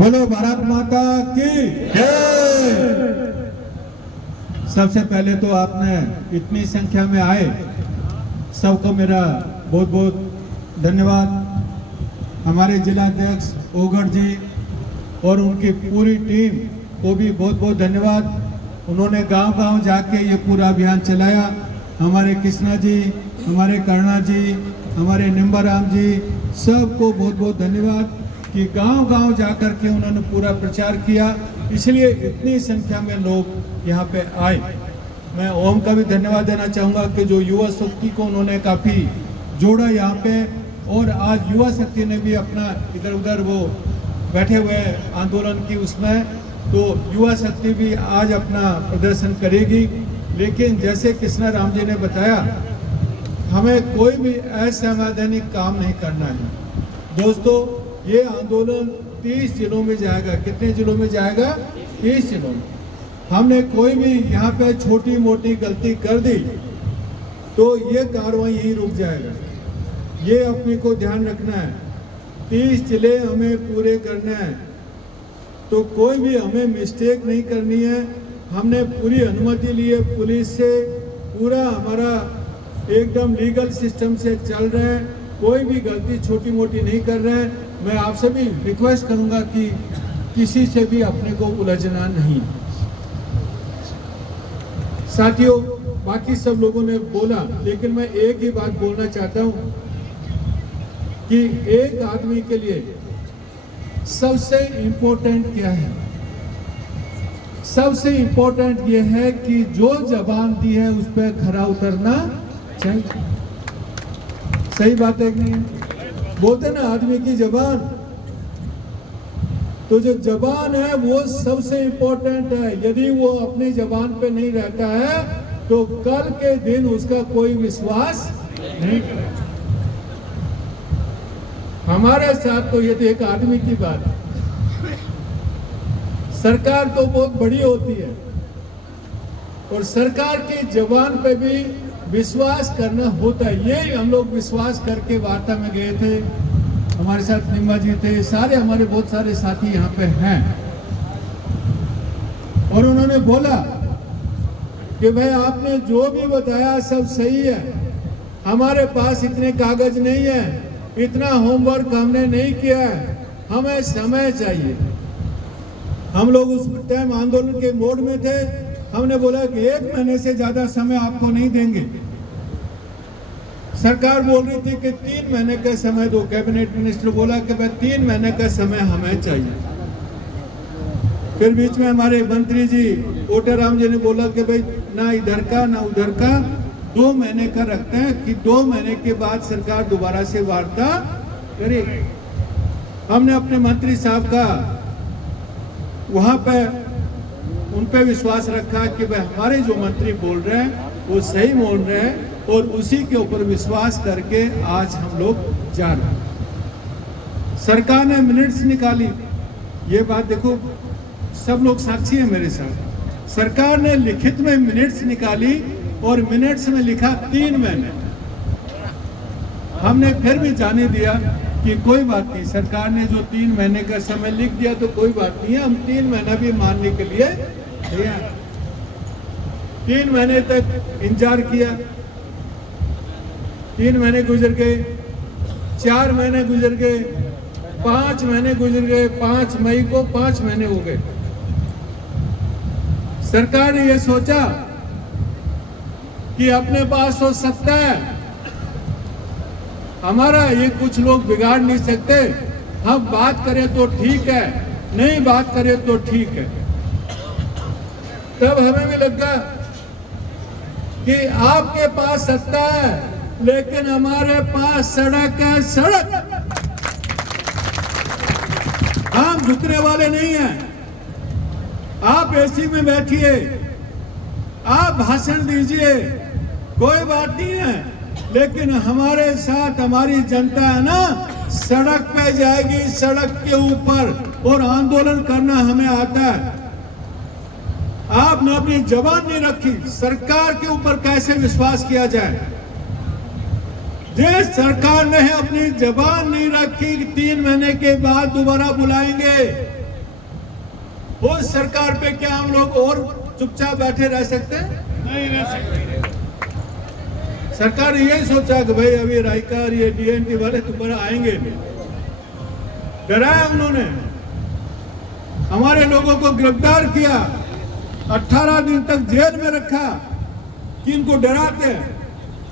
बोलो भारत माता की जय। सबसे पहले तो आपने इतनी संख्या में आए, सबको मेरा बहुत बहुत धन्यवाद। हमारे जिलाध्यक्ष ओगढ़ जी और उनकी पूरी टीम को भी बहुत बहुत धन्यवाद। उन्होंने गांव-गांव जाके ये पूरा अभियान चलाया। हमारे कृष्णा जी, हमारे करुणा जी, हमारे निम्बाराम जी, सबको बहुत बहुत धन्यवाद कि गांव-गांव जाकर के उन्होंने पूरा प्रचार किया, इसलिए इतनी संख्या में लोग यहाँ पे आए। मैं ओम का भी धन्यवाद देना चाहूँगा कि जो युवा शक्ति को उन्होंने काफ़ी जोड़ा यहाँ पे, और आज युवा शक्ति ने भी अपना इधर उधर वो बैठे हुए आंदोलन की उसमें, तो युवा शक्ति भी आज अपना प्रदर्शन करेगी। लेकिन जैसे कृष्णा राम जी ने बताया, हमें कोई भी असंवैधानिक काम नहीं करना है। दोस्तों, ये आंदोलन 30 जिलों में जाएगा। कितने जिलों में जाएगा? 30 जिलों में। हमने कोई भी यहाँ पे छोटी मोटी गलती कर दी तो ये कार्रवाई यहीं रुक जाएगा। ये अपने को ध्यान रखना है। 30 जिले हमें पूरे करना है, तो कोई भी हमें मिस्टेक नहीं करनी है। हमने पूरी अनुमति ली है पुलिस से, पूरा हमारा एकदम लीगल सिस्टम से चल रहे हैं, कोई भी गलती छोटी मोटी नहीं कर रहे हैं। मैं आपसे भी रिक्वेस्ट करूंगा कि किसी से भी अपने को उलझना नहीं। साथियों, बाकी सब लोगों ने बोला, लेकिन मैं एक ही बात बोलना चाहता हूं कि एक आदमी के लिए सबसे इम्पोर्टेंट क्या है? सबसे इम्पोर्टेंट ये है कि जो जबान दी है उस पर खरा उतरना चाहिए। सही बात है कि नहीं? बोलते ना आदमी की जबान, तो जो जबान है वो सबसे इम्पोर्टेंट है। यदि वो अपनी जबान पे नहीं रहता है तो कल के दिन उसका कोई विश्वास नहीं करेगा। हमारे साथ तो ये तो एक आदमी की बात है। सरकार तो बहुत बड़ी होती है और सरकार की जबान पे भी विश्वास करना होता है। ये हम लोग विश्वास करके वार्ता में गए थे। हमारे साथ निम्बा जी थे, सारे हमारे बहुत सारे साथी यहाँ पे हैं, और उन्होंने बोला कि भाई आपने जो भी बताया सब सही है, हमारे पास इतने कागज नहीं है, इतना होमवर्क हमने नहीं किया है, हमें समय चाहिए। हम लोग उस टाइम आंदोलन के मोड में थे। हमने बोला कि 1 महीने से ज्यादा समय आपको नहीं देंगे। सरकार बोल रही थी कि 3 महीने का समय दो। कैबिनेट मिनिस्टर बोला कि भाई 3 महीने का समय हमें चाहिए। फिर बीच में हमारे मंत्री जी कोटाराम जी ने बोला कि भाई ना इधर का ना उधर का, 2 महीने का रखते हैं कि 2 महीने के बाद सरकार दोबारा से वार्ता करेगी। हमने अपने मंत्री साहब का वहां पे उन पे विश्वास रखा कि भाई हमारे जो मंत्री बोल रहे हैं वो सही बोल रहे हैं, और उसी के ऊपर विश्वास करके आज हम लोग जा रहे हैं। सरकार ने मिनट्स निकाली, ये बात देखो, सब लोग साक्षी हैं मेरे साथ। सरकार ने लिखित में मिनट्स निकाली और मिनट्स में लिखा 3 महीने। हमने फिर भी जाने दिया कि कोई बात नहीं, सरकार ने जो 3 महीने का समय लिख दिया तो कोई बात नहीं है, हम 3 महीना भी मानने के लिए तैयार। 3 महीने तक इंतजार किया, 3 महीने गुजर गए, 4 महीने गुजर गए, 5 महीने गुजर गए। 5 मई को 5 महीने हो गए। सरकार ने यह सोचा कि अपने पास तो सत्ता है, हमारा ये कुछ लोग बिगाड़ नहीं सकते, हम बात करें तो ठीक है, नहीं बात करें तो ठीक है। तब हमें भी लगा कि आपके पास सत्ता है लेकिन हमारे पास सड़क है। सड़क, हम झुकने वाले नहीं हैं। आप एसी में बैठिए, आप भाषण दीजिए, कोई बात नहीं है, लेकिन हमारे साथ हमारी जनता है ना, सड़क पे जाएगी, सड़क के ऊपर, और आंदोलन करना हमें आता है। आपने अपनी जबान नहीं रखी, सरकार के ऊपर कैसे विश्वास किया जाए? जिस सरकार ने अपनी जबान नहीं रखी, 3 महीने के बाद दोबारा बुलाएंगे, उस सरकार पे क्या हम लोग और चुपचाप बैठे रह सकते हैं? नहीं रह सकते। सरकार ने यही सोचा कि भाई अभी राइकर ये डीएनटी वाले दोबारा आएंगे नहीं, डराया उन्होंने, हमारे लोगों को गिरफ्तार किया, 18 दिन तक जेल में रखा कि इनको डराते हैं।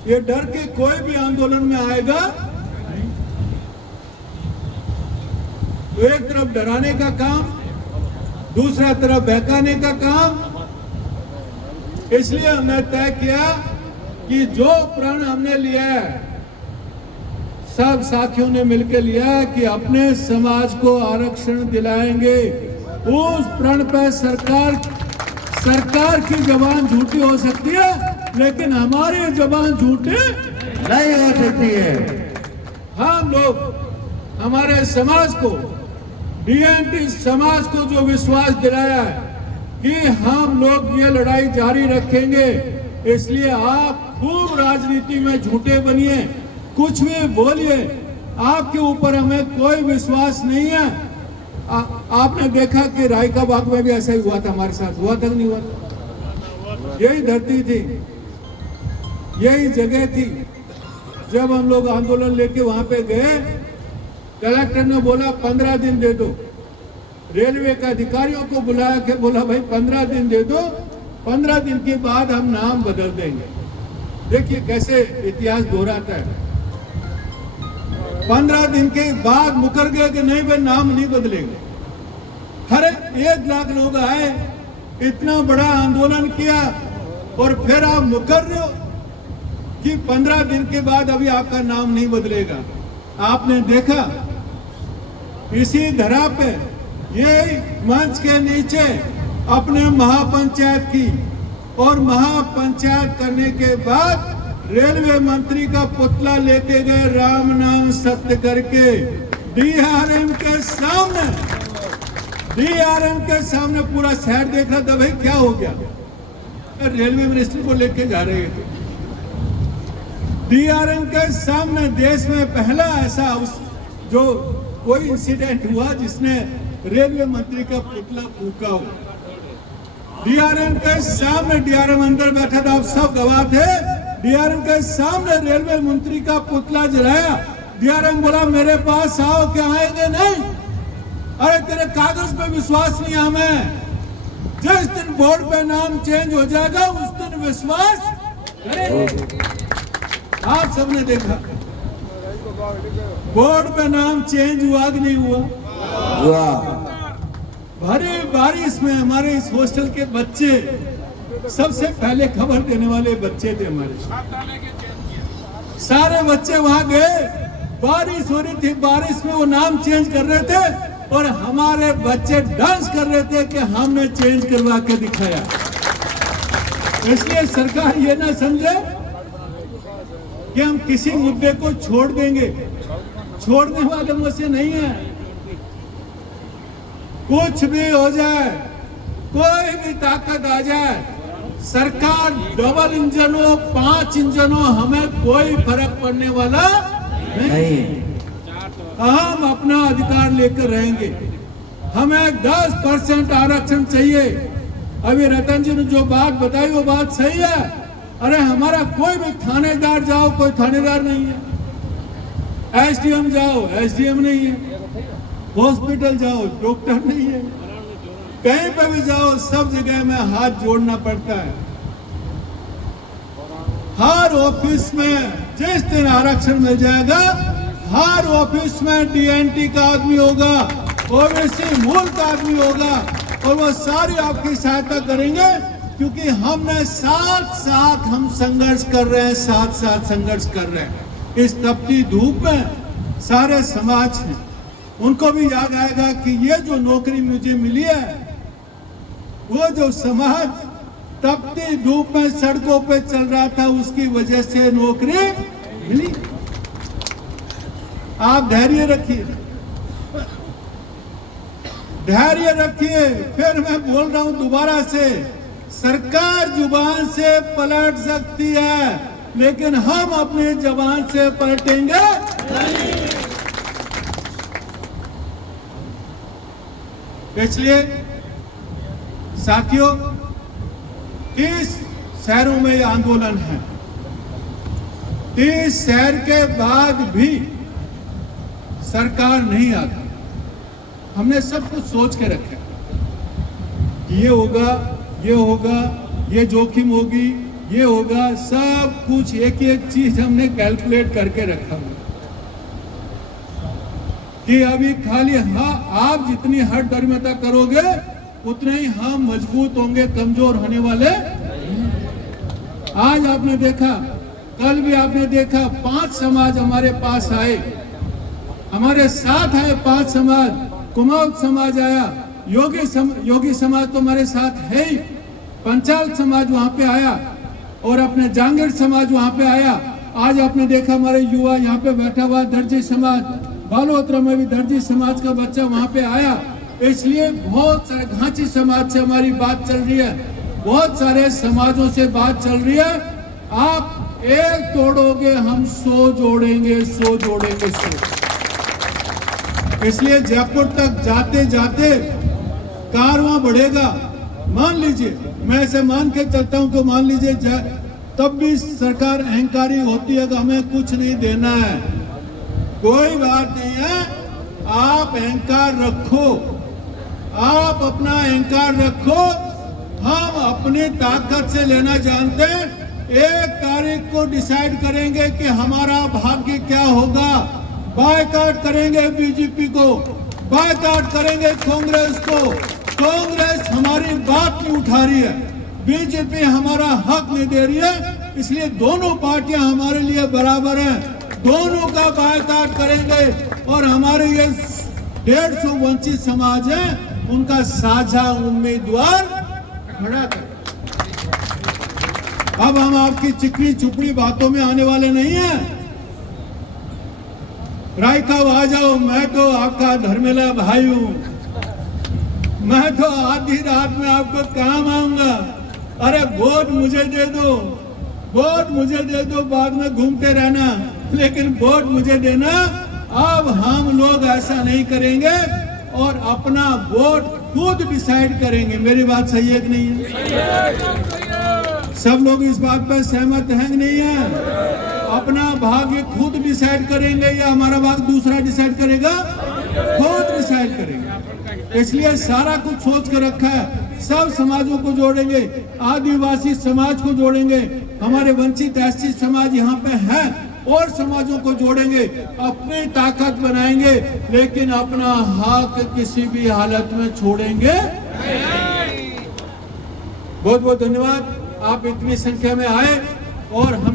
ये डर के कोई भी आंदोलन में आएगा तो एक तरफ डराने का काम, दूसरा तरफ बहकाने का काम। इसलिए हमने तय किया कि जो प्रण हमने लिया है, सब साथियों ने मिलकर लिया है कि अपने समाज को आरक्षण दिलाएंगे। उस प्रण पर सरकार की जबान झूठी हो सकती है, लेकिन हमारी जबान झूठी नहीं हो सकती है। हम लोग हमारे समाज को, डीएनटी समाज को जो विश्वास दिलाया है कि हम लोग ये लड़ाई जारी रखेंगे, इसलिए आप खूब राजनीति में झूठे बनिए, कुछ भी बोलिए, आपके ऊपर हमें कोई विश्वास नहीं है। आपने देखा कि रायका बाग में भी ऐसा ही हुआ था, हमारे साथ हुआ था नहीं हुआ था? यही धरती थी, यही जगह थी। जब हम लोग आंदोलन लेके वहां पे गए, कलेक्टर ने बोला 15 दिन दे दो, रेलवे के अधिकारियों को बुलाया के बोला भाई 15 दिन दे दो, 15 दिन के बाद हम नाम बदल देंगे। देखिए कैसे इतिहास दोहराता है। 15 दिन के बाद मुकर गए कि नहीं भाई नाम नहीं बदलेंगे। अरे 1 लाख लोग आए, इतना बड़ा आंदोलन किया और फिर आप मुकर रहे हो कि 15 दिन के बाद अभी आपका नाम नहीं बदलेगा। आपने देखा इसी धरा पे, ये मंच के नीचे अपने महापंचायत की, और महापंचायत करने के बाद रेलवे मंत्री का पुतला लेके गए राम नाम सत्य करके डीआरएम के सामने। डीआरएम के सामने पूरा शहर देख रहा था भाई क्या हो गया। रेलवे मिनिस्टर को लेके जा रहे थे डीआरएम के सामने। देश में पहला ऐसा जो कोई इंसिडेंट हुआ जिसने रेलवे मंत्री का पुतला फूका हो। डीआरएम के सामने, डीआरएम अंदर बैठा था, आप सब गवाह थे। डीआरएम के सामने रेलवे मंत्री का पुतला जलाया। डीआरएम बोला मेरे पास आओ, क्या आएंगे नहीं? अरे तेरे कागज पे विश्वास नहीं हमें। जिस दिन बोर्ड पे नाम चेंज हो जाएगा उस दिन विश्वास करेंगे। आप सबने देखा बोर्ड पे नाम चेंज हुआ कि नहीं हुआ? भारी बारिश में हमारे इस हॉस्टल के बच्चे सबसे पहले खबर देने वाले बच्चे थे हमारे। सारे बच्चे वहां गए, बारिश हो रही थी, बारिश में वो नाम चेंज कर रहे थे और हमारे बच्चे डांस कर रहे थे कि हमने चेंज करवा के दिखाया। इसलिए सरकार ये ना समझे कि हम किसी मुद्दे को छोड़ देंगे, छोड़ने वाले मुझसे नहीं है। कुछ भी हो जाए, कोई भी ताकत आ जाए, सरकार डबल इंजन हो, 5 इंजन हो, हमें कोई फर्क पड़ने वाला नहीं। हम अपना अधिकार लेकर रहेंगे। हमें 10% आरक्षण चाहिए। अभी रतन जी ने जो बात बताई वो बात सही है। अरे हमारा कोई भी थानेदार जाओ, कोई थानेदार नहीं है। एसडीएम जाओ, एसडीएम नहीं है। हॉस्पिटल जाओ, डॉक्टर नहीं है। कहीं पे भी जाओ, सब जगह में हाथ जोड़ना पड़ता है। हर ऑफिस में जिस दिन आरक्षण मिल जाएगा, हर ऑफिस में डीएनटी का आदमी होगा, ओबीसी मूल का आदमी होगा और वो सारी आपकी सहायता करेंगे, क्योंकि हमने साथ हम संघर्ष कर रहे हैं, साथ संघर्ष कर रहे हैं। इस तपती धूप में सारे समाज हैं, उनको भी याद आएगा कि ये जो नौकरी मुझे मिली है, वो जो समाज तपती धूप में सड़कों पे चल रहा था, उसकी वजह से नौकरी मिली। आप धैर्य रखिए, धैर्य रखिए। फिर मैं बोल रहा हूं दोबारा से, सरकार जुबान से पलट सकती है, लेकिन हम अपने जबान से पलटेंगे नहीं। इसलिए साथियों, 30 शहरों में ये आंदोलन है। 30 शहर के बाद भी सरकार नहीं आती। हमने सब कुछ सोच के रखा कि ये होगा, ये होगा, ये जोखिम होगी, ये होगा, सब कुछ एक एक चीज हमने कैलकुलेट करके रखा हुआ कि अभी खाली आप जितनी हट दरमिता करोगे उतने ही हम मजबूत होंगे, कमजोर होने वाले। आज आपने देखा, कल भी आपने देखा, 5 समाज हमारे पास आए, हमारे साथ आए 5 समाज। कुमाऊं समाज आया, योगी समाज तो हमारे साथ है ही, पंचाल समाज वहां पे आया और अपने जांगीर समाज वहां पे आया। आज आपने देखा हमारे युवा यहाँ पे बैठा हुआ, दर्जी समाज, बालोतरा में भी दर्जी समाज का बच्चा वहां पे आया। इसलिए बहुत सारे घांची समाज से हमारी बात चल रही है, बहुत सारे समाजों से बात चल रही है। आप एक तोड़ोगे, हम 100 जोड़ेंगे, 100 जोड़ेंगे, 100। इसलिए जयपुर तक जाते जाते कारवां बढ़ेगा। मान लीजिए, मैं ऐसे मान के चलता हूं कि मान लीजिए तब भी सरकार अहंकारी होती है कि हमें कुछ नहीं देना है। कोई बात नहीं है, आप अहंकार रखो, आप अपना अहंकार रखो। हम अपनी ताकत से लेना जानते हैं। 1 तारीख को डिसाइड करेंगे कि हमारा भाग्य क्या होगा। बायकॉट करेंगे बीजेपी को, बायकॉट करेंगे कांग्रेस को। कांग्रेस हमारी बात नहीं उठा रही है, बीजेपी हमारा हक नहीं दे रही है। इसलिए दोनों पार्टियां हमारे लिए बराबर हैं, दोनों का बायकॉट करेंगे और हमारे ये 150 वंचित समाज है, उनका साझा उम्मीदवार खड़ा करें। अब हम आपकी चिकनी चुपड़ी बातों में आने वाले नहीं हैं। रायकाव आ जाओ, मैं तो आपका धर्मेला भाई हूं, मैं तो आधी रात में आपको काम आऊंगा। अरे वोट मुझे दे दो, वोट मुझे दे दो, बाद में घूमते रहना, लेकिन वोट मुझे देना। अब हम लोग ऐसा नहीं करेंगे और अपना वोट खुद डिसाइड करेंगे। मेरी बात सही है कि नहीं है? सब लोग इस बात पर सहमत हैं कि नहीं है? अपना भाग्य खुद डिसाइड करेंगे या हमारा भाग्य दूसरा डिसाइड करेगा? खुद डिसाइड करेंगे। इसलिए सारा कुछ सोच कर रखा है। सब समाजों को जोड़ेंगे, आदिवासी समाज को जोड़ेंगे, हमारे वंचित एससी समाज यहाँ पे है, और समाजों को जोड़ेंगे, अपनी ताकत बनाएंगे, लेकिन अपना हक किसी भी हालत में छोड़ेंगे। बहुत बहुत धन्यवाद, आप इतनी संख्या में आए और हम